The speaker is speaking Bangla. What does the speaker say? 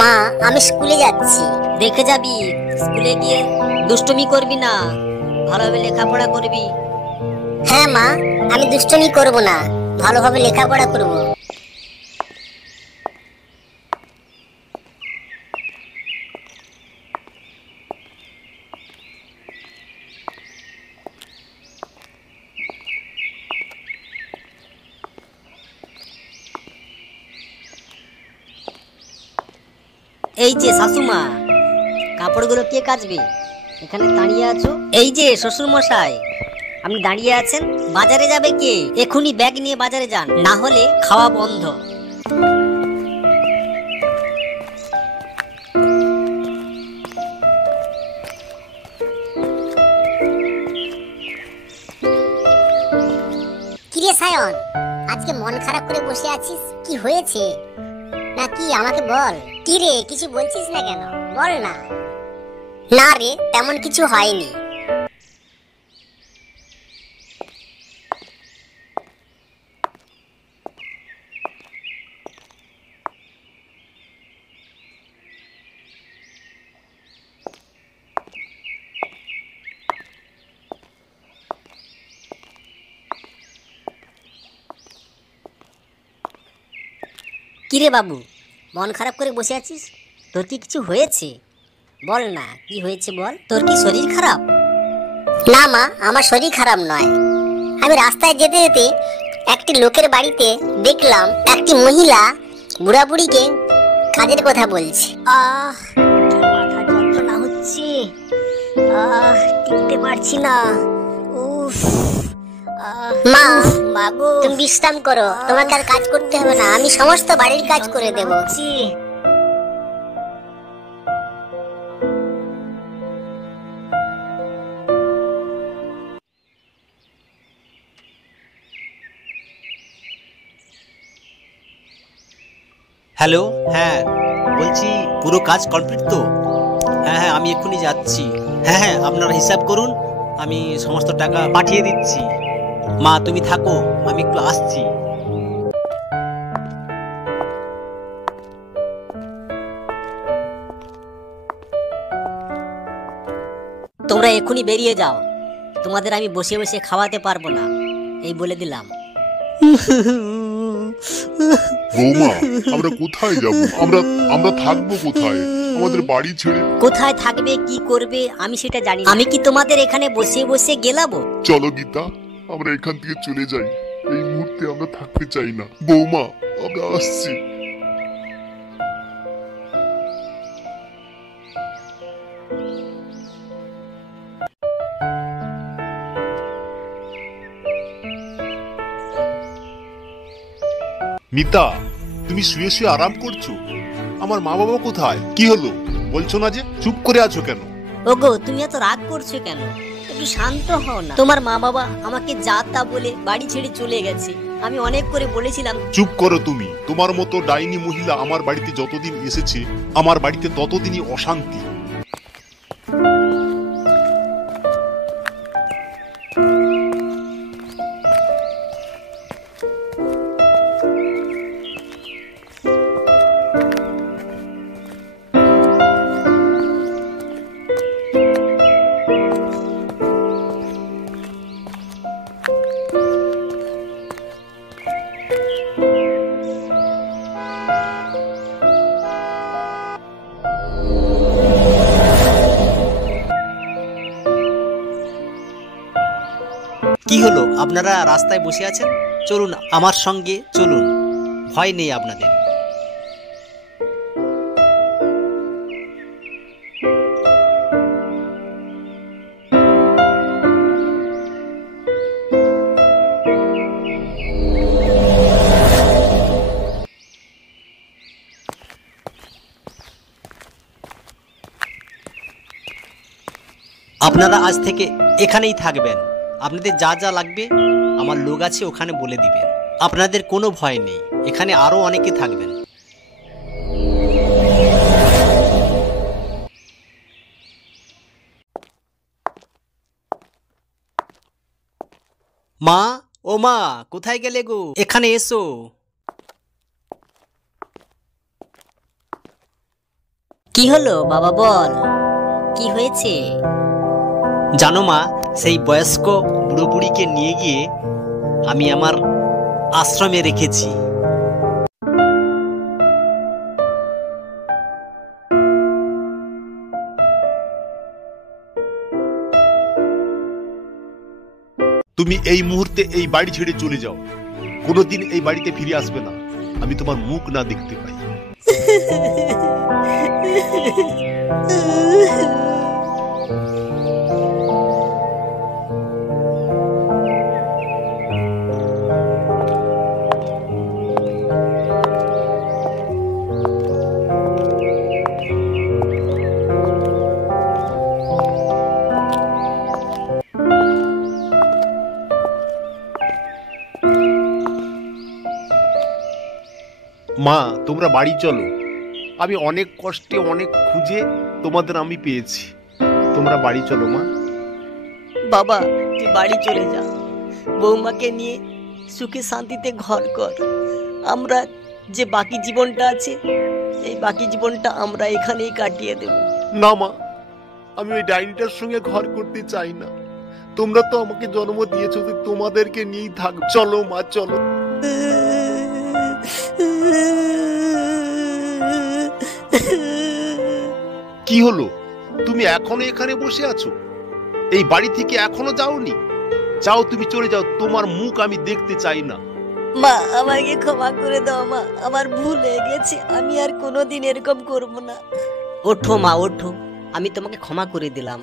মা, আমি স্কুলে যাচ্ছি। দেখে যাবি, স্কুলে গিয়ে দুষ্টুমি করবি না, ভালোভাবে লেখাপড়া করবি। হ্যাঁ মা, আমি দুষ্টুমি করব না, ভালোভাবে লেখাপড়া করব। এই যে শাশুমা, কাপড়গুলো কে কাচবে? এখানে দাঁড়িয়ে আছো। এই যে শ্বশুর মশাই, আপনি দাঁড়িয়ে আছেন, বাজারে যাবে কে? এখনই ব্যাগ নিয়ে বাজারে যান, না হলে খাওয়া বন্ধ। কিরে সায়ন, আজকে মন খারাপ করে বসে আছিস, কি হয়েছে? না কি আমাকে বল। কি রে, কিছু বলছিস না কেন? বল না। না রে, তেমন কিছু হয়নি। কিরে বাবু, মন খারাপ করে বসে আছিস? তোর কি কিছু হয়েছে? বল না, কি হয়েছে বল। তোর কি শরীর খারাপ? না মা, আমার শরীর খারাপ নয়। আমি রাস্তায় যেতে যেতে একটি লোকের বাড়িতে দেখলাম একটি মহিলা বুড়া বুড়িকে কাজের কথা বলছে। কি মাথা যন্ত্রণা হচ্ছে, টিকতে পারছি না। উফ, মা, মাগো, তুমি বিশ্রাম করো, তোমাকে আর কাজ করতে হবে না, আমি সমস্ত বাড়ির কাজ করে দেবো। হ্যালো, হ্যাঁ বলছি, পুরো কাজ কমপ্লিট তো? হ্যাঁ হ্যাঁ, আমি এক্ষুনি যাচ্ছি। হ্যাঁ হ্যাঁ, আপনারা হিসাব করুন, আমি সমস্ত টাকা পাঠিয়ে দিচ্ছি। মা তুমি থাকো, আমি একটু আসছি। তোমরা এখনই বেরিয়ে যাও, তোমাদের আমি বসে বসে খাওয়াতে পারবো না, এই বলে দিলাম। বৌমা, আমরা কোথায় যাব? আমরা আমরা থাকবো কোথায় আমাদের বাড়ি ছেড়ে? কোথায় থাকবে, কি করবে, আমি সেটা জানি না। আমি কি তোমাদের এখানে বসে বসে গেলাবো? চলো গীতা, আমরা এখান থেকে চলে যাই, এই মুহূর্তে আমরা থাকতে চাই না। বৌমা, আমরা আসছি। মিতা, তুমি শুয়ে শুয়ে আরাম করছো? আমার মা বাবা কোথায়? কি হলো বলছো না যে? চুপ করে আছো কেন? ওগো, তুমি এত রাগ করছো কেন? একটু শান্ত হও না। তোমার মা বাবা আমাকে যা তা বলে বাড়ি ছেড়ে চলে গেছে, আমি অনেক করে বলেছিলাম। চুপ করো তুমি। তোমার মতো ডাইনি মহিলা আমার বাড়িতে যতদিন এসেছে, আমার বাড়িতে ততদিনই অশান্তি। কি হলো, আপনারা রাস্তায় বসে আছেন? চলুন আমার সঙ্গে চলুন, ভয় নেই আপনাদের। আপনারা আজ থেকে এখানেই থাকবেন, আপনাদের যা যা লাগবে আমার লোক আছে, ওখানে বলে দিবেন। আপনাদের কোনো ভয় নেই, এখানে আরো অনেকে থাকবেন। মা, ও মা, কোথায় গেলে গো? এখানে এসো। কি হলো বাবা, বল কি হয়েছে? জানো মা, সেই বয়স্ক বুড়ো বুড়িকে নিয়ে গিয়ে আমি আমার আশ্রমে রেখেছি। তুমি এই মুহূর্তে এই বাড়ি ছেড়ে চলে যাও, কোনোদিন এই বাড়িতে ফিরে আসবে না, আমি তোমার মুখ না দেখতে পাই। মা, তোমরা বাড়ি চলো, আমি অনেক কষ্টে অনেক খুঁজে তোমাদের আমি পেয়েছি। তোমরা বাড়ি চলো মা। বাবা তুই বাড়ি চলে যা, বৌমাকে নিয়ে সুখে শান্তিতে ঘর কর। আমরা যে বাকি জীবনটা আছে, এই বাকি জীবনটা আমরা এখানেই কাটিয়ে দেব। না মা, আমি ওই ডাইনিটার সঙ্গে ঘর করতে চাই না। তোমরা তো আমাকে জন্ম দিয়েছো, যে তোমাদেরকে নিয়েই থাক। চলো মা, চলো। কি হলো, তুমি এখনো এখানে বসে আছো? এই বাড়ি থেকে এখনো যাওনি? যাও, তুমি চলে যাও, তোমার মুখ আমি দেখতে চাই না। মা আমাকে ক্ষমা করে দাও মা, আমার ভুল হয়ে গেছে, আমি আর কোনোদিন এরকম করব না। ওঠো মা ওঠো, আমি তোমাকে ক্ষমা করে দিলাম।